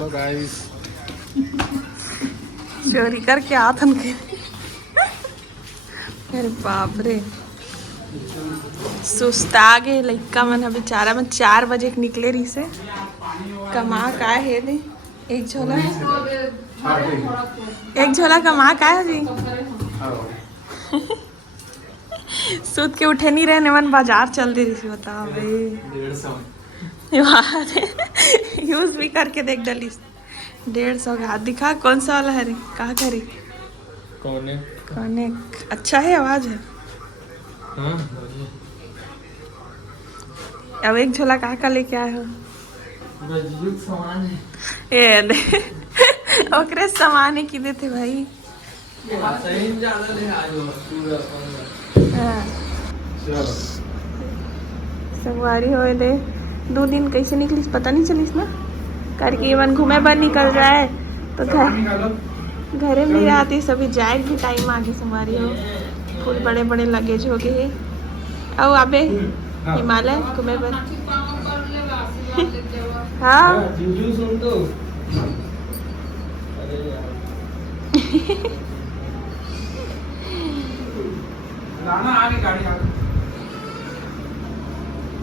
Hello guys. चोरी करके आथन के अरे बाप रे सुस्ता गे लइका मन ह बेचारा मन 4 बजे के निकले रही से कमा का है दे एक झोला कमा का है जी सूत के उठे नहीं रहे मन बाजार चल दे रही बताओ भाई यूज भी करके देख डली 150 का हाथ दिखा कौन सा वाला है रे कहा करे कौन अच्छा है आवाज है हाँ अब एक झोला का लेके आए हो सामान है ओकरे सामान है किदे थे भाई संगवारी होए ले 2 दिन कैसे निकलिस पता नहीं चलिस ना करके मन घूमे पर निकल जाए तो घरे में आती सभी जाए भी टाइम आगे संगवारी हो फूल बड़े बड़े लगेज हो गए आओ अबे हिमालय घूमे पर हाँ लाना आगे गाड़ी आगे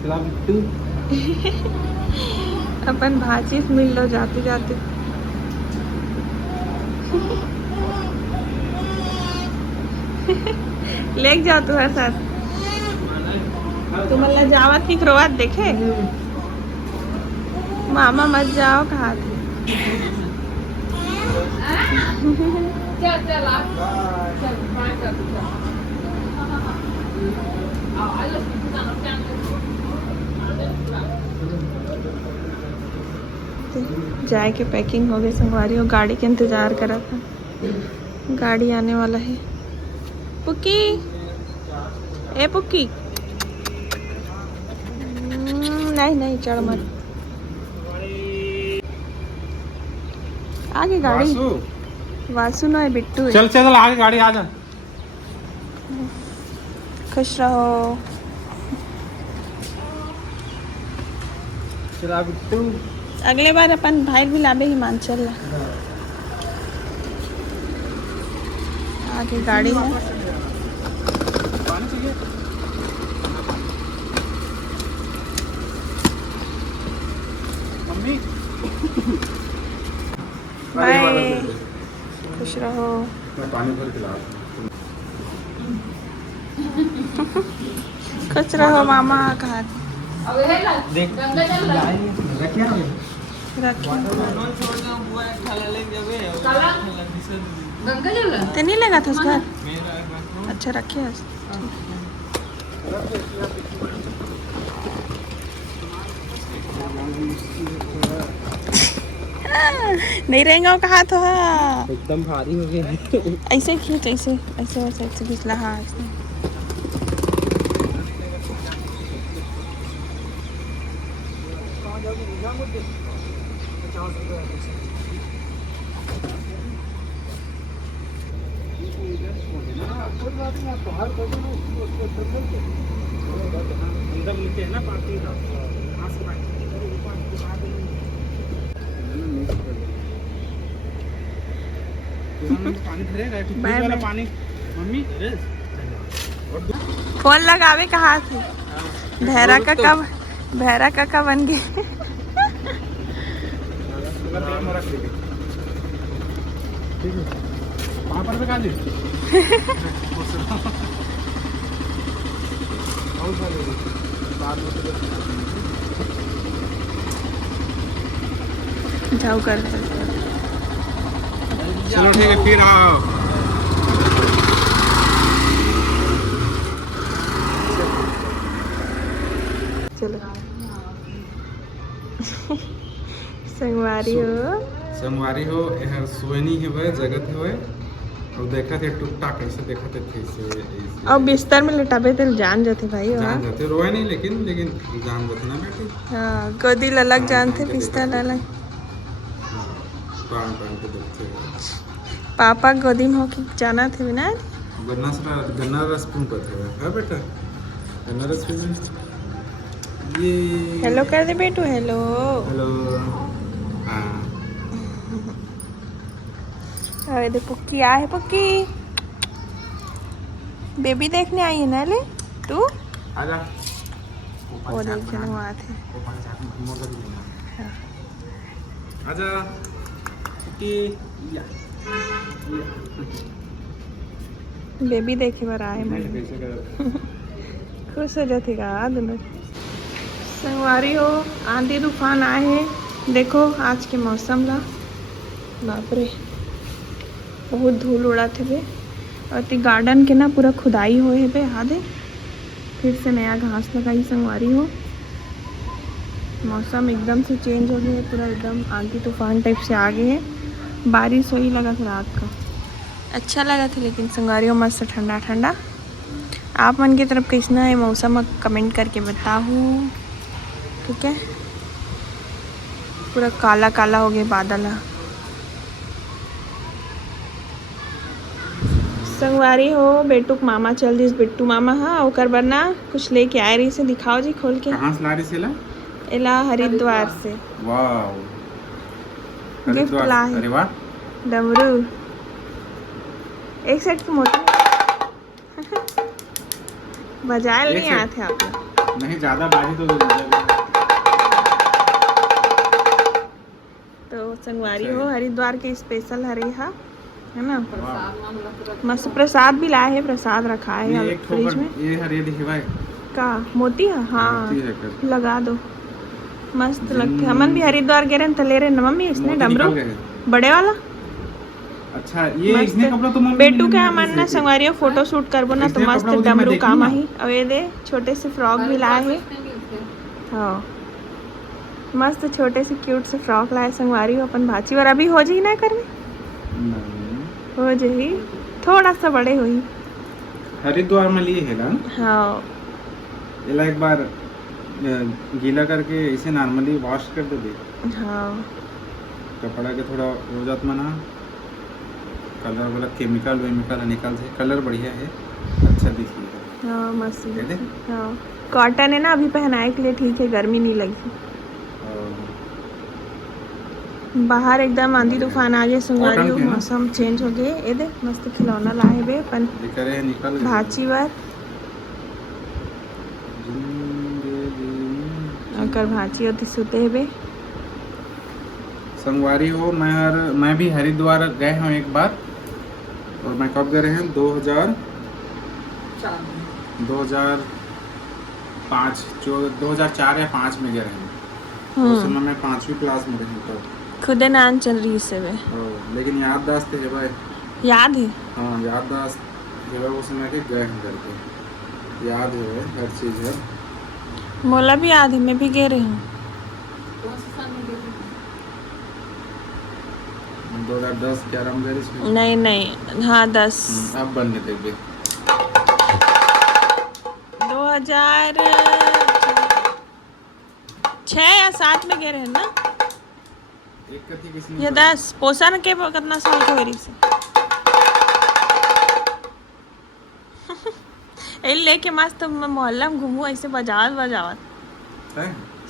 चला बिट्टू अपन भाजी से मिल लो जाते जाते लेके जाओ तुम्हारे साथ तुम अल्लाह जावत की करवात देखे मामा मत जाओ कहा थे जाए के पैकिंग हो गई संगवारी हो गाड़ी के इंतजार करा था गाड़ी आने वाला है पुक्की ए पुक्की नहीं चढ़ मत आगे गाड़ी वासु ना है बिट्टू है। चल आगे गाड़ी आ जा खुश रहो चला बिट्टू अगले बार अपन भाई भी लाबे हिमाचल ला आगे गाड़ी है मम्मी बाय खुश रहो मैं पानी भर के ला खुश रहो मामा कहा देख ते नहीं लगा था उसका अच्छा रखे नहीं रहेगा वो कहा तो एकदम भारी हो गया ऐसे खींच ऐसे खींच ला हाँ पानी मम्मी फोन लगावे कहा थे भैरा का बन गए वहाँ पर भी काली जाओ कर चलो ठीक है फिर आओ चलो संगवारी हो यह सोनी है वह जगत है वह और देखा थे टुकटा कैसे देखा थे ऐसे और बिस्तर में लिटाबे तो जान जाते भाई जान जाते रोए नहीं लेकिन जान जाते ना बेटी हाँ गोदी अलग जानते बिस्तर अलग प्राण के देखते पापा गोदी में होके जाना थे बिना गन्ना रस पीऊँ करते है बेटा गन्ना रस पीऊँ ये हेलो कर दे बेटू हेलो हेलो हाँ अरे दे पुक्की आए पुक्की बेबी देखने आई है ना ले तू आजा वो देख जन वहाँ थे आजा कुकी या बेबी देखे बार आए मन खुश हो जाती का दोनों संगवारी हो आंधी तूफान आए हैं देखो आज के मौसम ला बाप रे बहुत धूल उड़ा थे बे और ती गार्डन के ना पूरा खुदाई होए बे आधे फिर से नया घास लगाई संगवारी हो मौसम एकदम से चेंज हो गया है पूरा एकदम आंधी तूफान टाइप से आ गए है बारिश हो ही लगा था रात का अच्छा लगा था लेकिन संगवारी हो मस्त ठंडा ठंडा आप मन की तरफ कैसा है मौसम कमेंट करके बताओ ठीक है पूरा काला काला हो गया बादल है संगवारी हो बेटुक मामा चल दिस बिट्टू मामा हाँ ओकर बरना कुछ लेके आए रही से दिखाओ जी खोल के कहाँ से ला रही से ला एला हरिद्वार से वाव गिफ्ट ला है अरे वाह डमरू एक सेट की मोटी बजाए नहीं आए थे आप नहीं ज्यादा बाजी तो संगवारी हो हरिद्वार के स्पेशल हरे हा है ना मस्त प्रसाद भी लाए है प्रसाद रखा है फ्रिज में ये हरे दिखवाए का मोती है हाँ लगा दो मस्त लगते हमन भी हरिद्वार गए रहे ले रहे न मम्मी इसने डमरू बड़े वाला अच्छा ये इसने कपड़ा तो बेटू के हमन ना संगवारी फोटो शूट करबो ना तो मस्त डमरू काम ही अब ये दे छोटे से फ्रॉक भी लाए है हाँ मस्त छोटे से क्यूट से फ्रॉक लाए संगवारी अपन भाची और अभी हो जी ना करवे हो जी थोड़ा सा बड़े हुई हरिद्वार में लिए है ना हाँ इला एक बार गीला करके इसे नॉर्मली वॉश कर दे हाँ कपड़ा के थोड़ा हो जात मना कलर वाला केमिकल वेमिकल निकल से कलर बढ़िया है अच्छा दिख रहा है हाँ मस्त हाँ कॉटन है ना अभी पहनाए के लिए ठीक है गर्मी नहीं लगी बाहर एकदम आंधी तूफान आ गया संगवारी मौसम चेंज हो गए ये दे मस्त खिलौना लाए बे अपन भाची बार अकर भाची होती सुते है बे संगवारी हो मैं भी हरिद्वार गए हूँ एक बार और मैं कब गए हैं 2004 या 5 में गए हैं उस समय मैं 5वीं क्लास में रही तब खुदे नान चल रही से वे लेकिन याददाश्त है भाई याद है हाँ याददाश्त है भाई उस समय के गए हैं करके याद है हर चीज़ है मोला भी याद है मैं भी गए रही हूँ 2010 11 में गए नहीं हाँ 10 अब बनने थे 2006 या 7 में गए रहे ना एक कथी किसने ये 10 पोषण के कितना साल के होरी से लेके मस्त मोहल्ला में घूमू ऐसे बजावत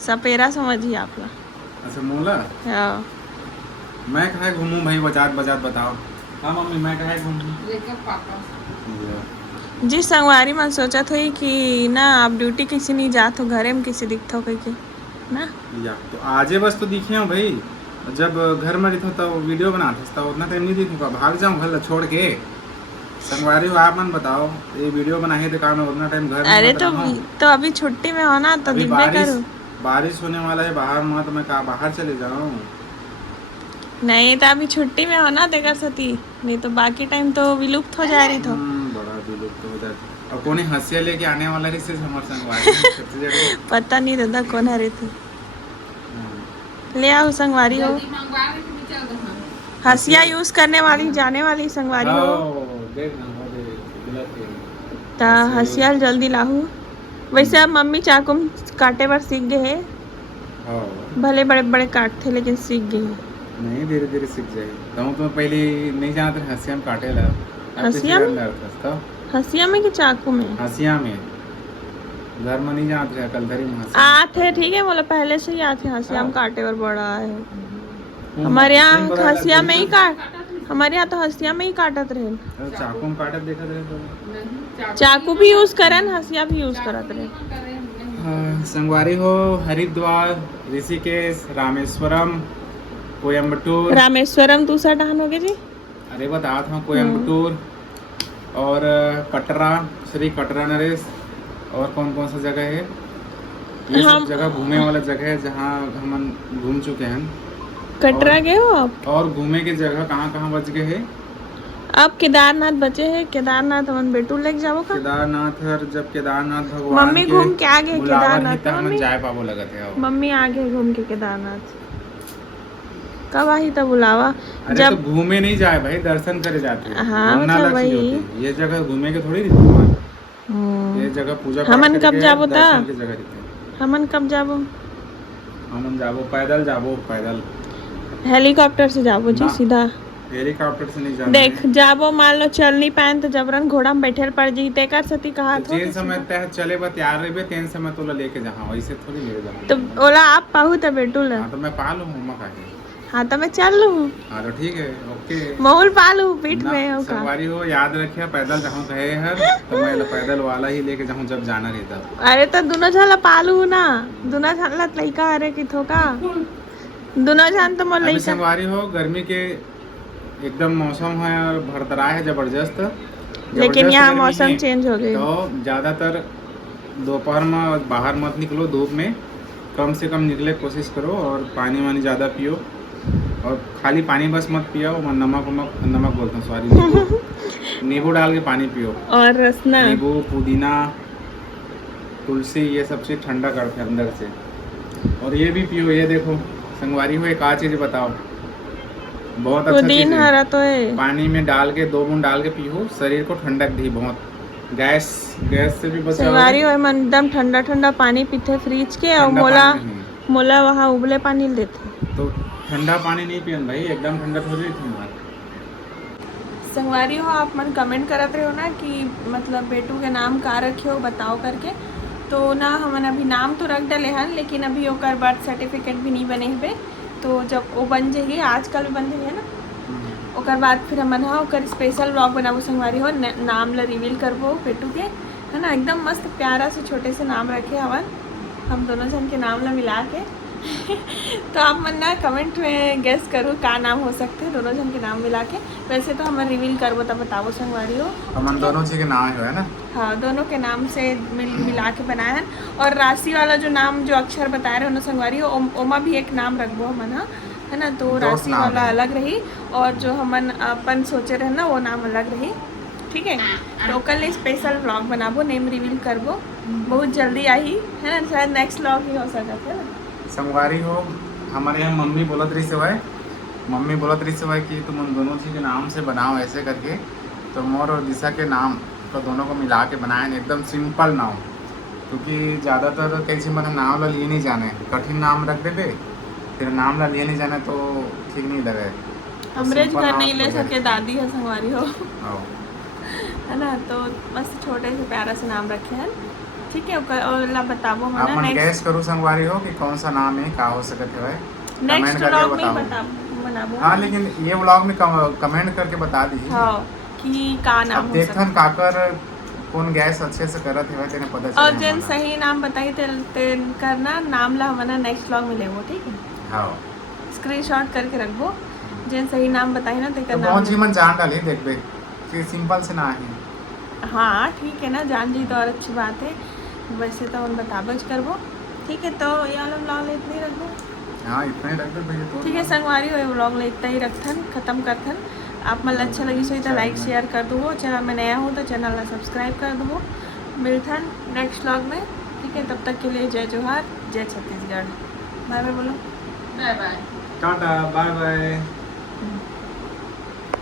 सपेरा समझिए आप लोग अच्छा मोला हाँ मैं कहाँ घूमूं भाई बजात बताओ हाँ मम्मी मैं कहाँ घूमूं जी संगवारी मन सोचा था कि ना आप ड्यूटी किसी नहीं जात हो घरे में किसी दिखता हो कहीं ना या तो आजे बस तो दिखे हो भाई जब घर में रहता तो वीडियो बनाता था उतना टाइम नहीं दिखूंगा भाग जाऊँ घर छोड़ के संगवारी आप मन बताओ ये वीडियो बनाए तो काम उतना टाइम घर अरे तो अभी छुट्टी में हो ना तो दिखबे करो बारिश होने वाला है बाहर में तो मैं कहा बाहर चले जाऊँ नहीं तो अभी छुट्टी में हो ना देकर सती नहीं तो बाकी टाइम तो विलुप्त हो जा रही तो बड़ा विलुप्त हो जाती और कौन हंसिया लेके आने वाला रही से हमारे संगवारी पता नहीं दादा कौन हरे थे ले आओ संगवारी हो हंसिया यूज करने वाली जाने वाली संगवारी हो तो हंसिया जल्दी लाहू वैसे अब मम्मी चाकू काटे पर सीख गए है भले बड़े बड़े काटते लेकिन सीख गए नहीं धीरे धीरे सीख जाएगी तो पहले नहीं जानते हंसिया में काटे ला हंसिया में कि चाकू में हंसिया में घर में नहीं जानते कल धरी में आते ठीक है बोला पहले से ही आते हंसिया में काटे और बड़ा है हमारे यहाँ हंसिया में ही हमारे यहाँ तो हंसिया में ही काटत रहे, अरे चाकू में काटत देखा रहे तो चाकू भी यूज करन, हंसिया भी यूज करत रहे। संगवारी हो हरिद्वार, ऋषिकेश, रामेश्वरम, कोयम्बटूर। रामेश्वरम दूसरा डहान हो गया जी। अरे बता था कोयम्बटूर और कटरा, श्री कटरा नरेश। और कौन कौन सा जगह है, ये सब जगह घूमने वाला जगह है जहाँ हम घूम चुके हैं। कटरा गए हो आप? और घूमे की जगह कहाँ कहाँ बच गए हैं? अब केदारनाथ बचे हैं। केदारनाथ हमन बेटू लेके जाओ का? केदारनाथ हर जब केदारनाथ भगवान मम्मी घूम के आ गए केदारनाथ। हम जाए पाबो लगत है। मम्मी आ गए घूम के केदारनाथ। कब आई तब बुलावा? अरे जब तो घूमे नहीं जाए भाई, दर्शन करे जाते हैं। हाँ, घूमना मतलब अलग चीज वही। होती है। ये जगह घूमे के थोड़ी रहती है। ये जगह पूजा पाठ हमन करके कब जाबो ता? दर्शन की जगह रहती है। हमन कब जाबो? हमन जाबो पैदल, जाबो पैदल। हेलीकॉप्टर से जाबो जी ना। सीधा? हेलीकॉप्टर से नहीं जाना देख जाबो, मान लो चल नहीं पाए तो जबरन घोड़ा में बैठे पड़ जी तेकर सती कहा है। जिन समय तय चले बा तैयार रहे तेन समय तो लेके जहाँ वैसे थोड़ी ले जाना। तो ओला आप पाहू तो बेटू ला। हाँ तो मैं पालू हूँ मका के। हाँ तो मैं चल लूँ। हाँ तो ठीक है, ओके। मऊल पालू पीठ ना, में होगा। सवारी हो याद रखिए, पैदल जाऊँ कहे हर तो मैं पैदल वाला ही लेके जाऊँ जब जाना रहता। अरे तो दोनों झाला पालू ना, दोनों झाला लइका अरे की थोका दोनों जान तो मोर अभी लइका। संगवारी हो गर्मी के एकदम मौसम है और भरतरा है जबरदस्त। लेकिन यहाँ गर्मी मौसम है। चेंज हो गई। तो ज़्यादातर दोपहर में बाहर मत निकलो धूप में, कम से कम निकले कोशिश करो और पानी वानी ज़्यादा पियो। और खाली पानी बस मत पियो, नमक बोलता हूँ सॉरी, नींबू डाल के पानी पियो। और रसना नींबू, पुदीना, तुलसी, ये सब चीज़ ठंडा करते हैं अंदर से। और ये भी पियो, ये देखो संगवारी हो एक चीज़ बताओ, बहुत अच्छा चीज़ पुदीन है। हरा तो है। पानी में डाल के 2 बूंद डाल के पियो, शरीर को ठंडक दी बहुत। गैस से भी बचाओ। सवारी हो मन एकदम ठंडा ठंडा पानी पीते फ्रिज के, और ठंडा मोला पानी नहीं। मोला वहाँ उबले पानी देते। तो ठंडा पानी नहीं पियन भाई, एकदम ठंडा थोड़ी तुम्हारा। संगवारी हो आप मन कमेंट करत रहे हो ना कि मतलब बेटू के नाम का रखे हो बताओ करके, तो ना हमन अभी नाम तो रख डले हन, लेकिन अभी ओकर बर्थ सर्टिफिकेट भी नहीं बने हुए। तो जब वो बन जाइए, आजकल भी बन जाइए ना, ओकर बाद फिर हमन हाँ ओकर स्पेशल व्लॉग बनाबो संगवारी हो, नाम ला रिवील करबो बेटू के, है ना। एकदम मस्त प्यारा से छोटे से नाम रखे हवन हम दोनों जन के नाम ला मिला के। तो आप मन ना कमेंट में गेस करो का नाम हो सकते हैं दोनों जन के नाम मिला के। वैसे तो हम रिवील करबो तब बताबो संगवारी हो। हमन दोनों चीज के नाम है ना। हाँ दोनों के नाम से मिला के बनाया है। और राशि वाला जो नाम जो अक्षर बता रहे हो ना संगवारी हो, ओमा भी एक नाम रखबो हमन, हाँ है ना। तो राशि वाला अलग रही और जो हमन अपन सोचे रहे ना वो नाम अलग रही, ठीक है। तो कल स्पेशल व्लॉग बनाबो, नेम रिवील करबो, बहुत जल्दी आई है ना, शायद नेक्स्ट व्लॉग ही हो सकता है ना। संगवारी हो हमारे यहाँ मम्मी बोलत रही से कि तुम उन दोनों चीज के नाम से बनाओ ऐसे करके। तो मोर और दिशा के नाम तो दोनों को मिला के बनाए एकदम सिंपल नाम, क्योंकि ज़्यादातर कैसे मतलब नाम ला लिए नहीं जाने, कठिन नाम रख देते फिर नाम ला लिए नहीं जाने तो ठीक नहीं लगे। हमरे घर नहीं ले सके, दादी है संगवारी हो हाँ। है ना। तो बस छोटे से प्यारा से नाम रखे हैं, ठीक है। और ला बताबो आप मना मन गैस करो संगवारी हो कि कौन सा नाम है, का हो सकते है नेक्स्ट व्लॉग में बनाबो। हाँ लेकिन ये व्लॉग में कमेंट करके बता दीजिए हाँ कि का नाम अब हो देखथन सकता काकर कौन गैस अच्छे से करत है तेने पता चले। और जिन सही नाम बताई तेन करना नाम ला हमना नेक्स्ट व्लॉग में लेबो, ठीक है। हाँ स्क्रीनशॉट करके रखबो, जिन सही नाम बताई ना तेकर तो नाम। बहुत जी मन जान डाली देखबे कि सिंपल से ना है। हाँ ठीक है ना, जान जी तो और अच्छी बात है। वैसे तो हम बताबज करबो, ठीक है। तो ये वाला व्लॉग ले इतनी रखबो। हाँ इतना ही रख दे भैया तो ठीक है संगवारी हो व्लॉग ले इतना ही रखथन, खत्म करथन। आप मन अच्छा लगी सो तो लाइक शेयर कर दो, चैनल में नया हो तो चैनल ला सब्सक्राइब कर दो। मिलथन नेक्स्ट व्लॉग में, ठीक है। तब तक के लिए जय जोहार, जय छत्तीसगढ़। बाय बाय बोलो। Tata bye bye.